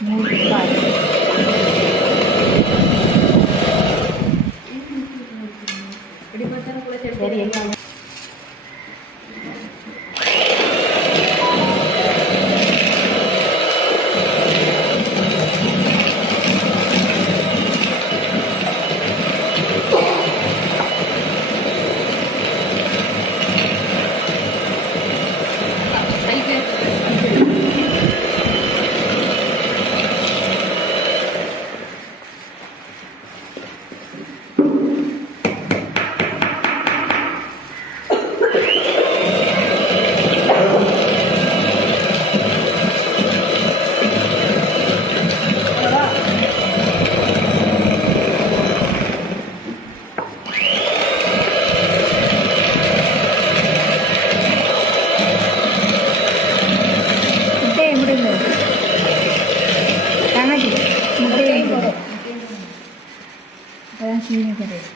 சரி சீனி கிடையாது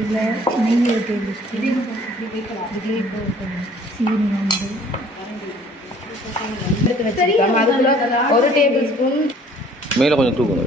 இதில் நெய் ஒரு சீனி வந்து ஒரு டேபிள் ஸ்பூன் மேலே கொஞ்சம் தூக்குங்க.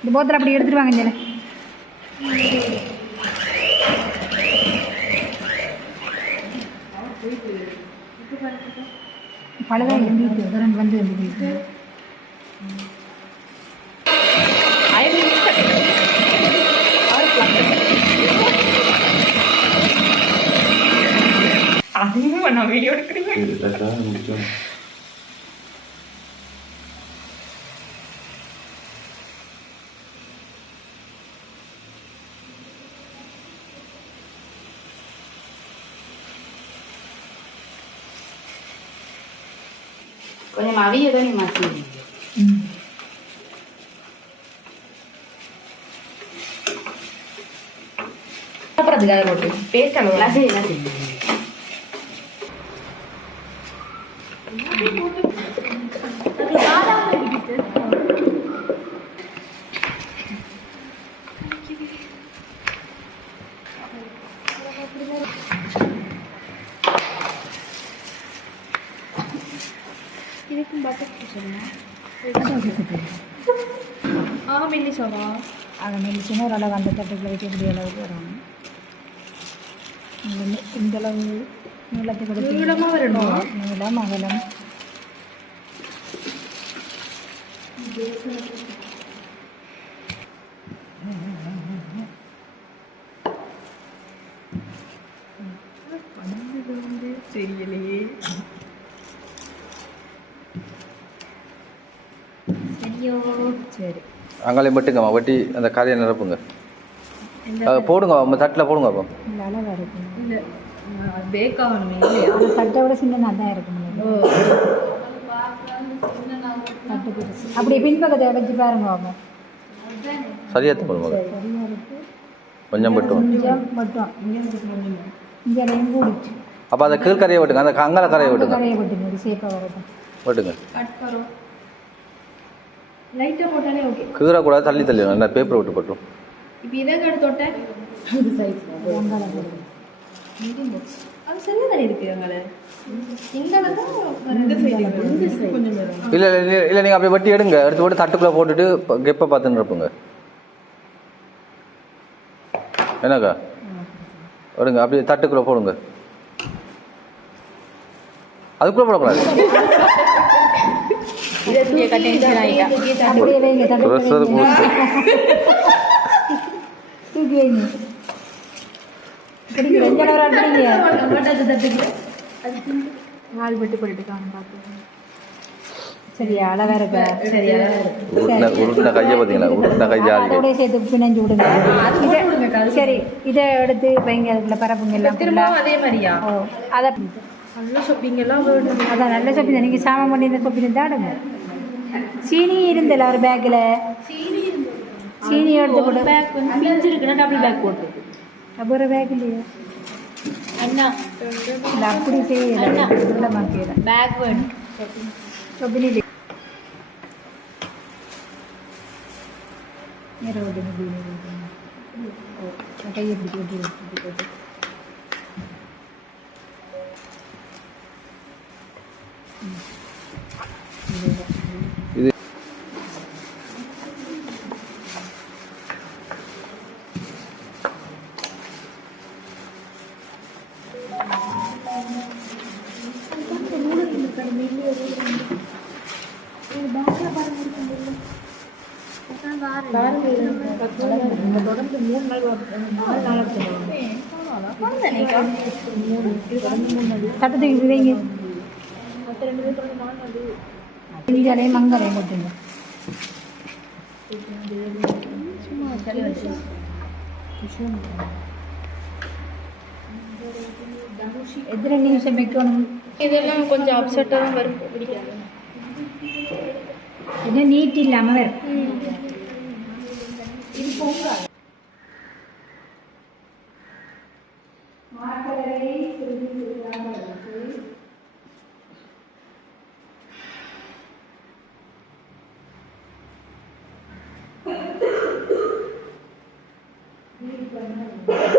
இந்த போத்தரை அப்படி எடுத்துட்டு வாங்க ஜன பழதான் எங்கிட்டு கரண்ட் வந்து அதுவும் நான் வீடியோ எடுக்கிறேன். கொஞ்சம் அவியதை நீ மாற்றி அப்புறத்துக்காக போட்டு பேஸ்ட் அளவு சரி சரி இதுக்கும் பட்டர் சொன்னேன். மெல்லிசோவா அதை மெல்லிச்சுன்னா ஒரு அளவு அந்த தட்டுக்குள்ள வைக்கக்கூடிய அளவுக்கு வரும். இந்த அளவு நீளத்துக்கு நீளமாக வரணும். நீளம் அகலம் தெரியலையே. சரியோ சரி அங்காலையும் வெட்டுங்கம்மா, வெட்டி அந்த கரையை நிரப்புங்க. போடுங்க நம்ம தட்டில் போடுங்க. அப்போ இந்த அளவாக இருக்கும். இல்லை பேக் ஆகணுமே. அந்த தட்டை விட சின்னதாக தான் இருக்கும். தட்டு பெருசு அப்படி பின்பக்கத்தை வச்சு பாருங்க. அவங்க சரியாக போடுங்க. சரியாக இருக்கு. கொஞ்சம் மட்டும் கொஞ்சம் மட்டும் இங்கே கூடிச்சு. அப்போ அதை கீழ் கரையை விட்டுங்க, அந்த அங்கால கரையை விட்டுங்க. கரையை விட்டுங்க, ஒரு சேஃபாக வரட்டும். விட்டுங்க. கட் கரோ லைட்டாக போட்டாலே ஓகே. கீரை கூட தள்ளி தள்ளி அந்த பேப்பரை விட்டு போட்டோம். இப்போ இதை கட்டு தொட்டேன் இது சைஸ் அங்கால போடுங்க. அது சரியாக தானே இருக்குது. அங்கே இங்கே இந்த சைடு கொஞ்சம் இல்லை இல்லை இல்லை, நீங்கள் அப்படியே வெட்டி எடுங்க, எடுத்து போட்டு தட்டுக்குள்ளே போட்டுட்டு கெப்பை பார்த்துன்னு இருப்போங்க. என்னக்கா எடுங்க, அப்படியே தட்டுக்குள்ளே போடுங்க. அதுக்குள்ளே போடக்கூடாது. அப்படியே வைங்க, தூக்கி வைங்க. பிடிங்க, ரெண்டு நேரம் பிடிங்க. ஆள் பட்டு போட்டுக்கான்னு பார்த்து சரியா அளவாக இருக்கா? சரியா உருட்டின கையை பார்த்தீங்களா? உருட்டின கையை அதோட சேர்த்து பிணைஞ்சு விடுங்க. சரி, இதை எடுத்து வைங்க. அதுக்குள்ள பரப்புங்க எல்லாம். திரும்பவும் அதே மாதிரியா? ஓ, அதை நல்ல ஷாப்பிங் எல்லாம் அதான் நல்ல சொப்பி தான். நீங்கள் சாமான் பண்ணி இந்த சொப்பி தாடுங்க. சீனி இருந்தல ஒரு பேக்கில். சீனி எடுத்து போட்டு பேக் வந்து பிஞ்சு இருக்குன்னா டபுள் பேக் போட்டுருக்கு அப்புறம் பேக் இல்லையா அண்ணா இல்லை அப்படி செய்யல உள்ளமாக்கல பேக் வேணும் சொப்பினி நேரம் ஓட்டு கையை பிடிச்சி போட்டு இது தொடர்ந்து 3 நாள் 4 நாள் தட்டத்துக்கு இது வைங்க மற்ற 2 பேர் தொடர்ந்து 4 நாள் இந்தியாலையும் மங்களையும் கொட்டுங்க எத்தனை நிமிஷம் வைக்கணும் இதெல்லாம் கொஞ்சம் அப்செட்டாக வரும் பிடிக்காது என்ன நீட் இல்லாமல் வரும் இது பொங்கல் இது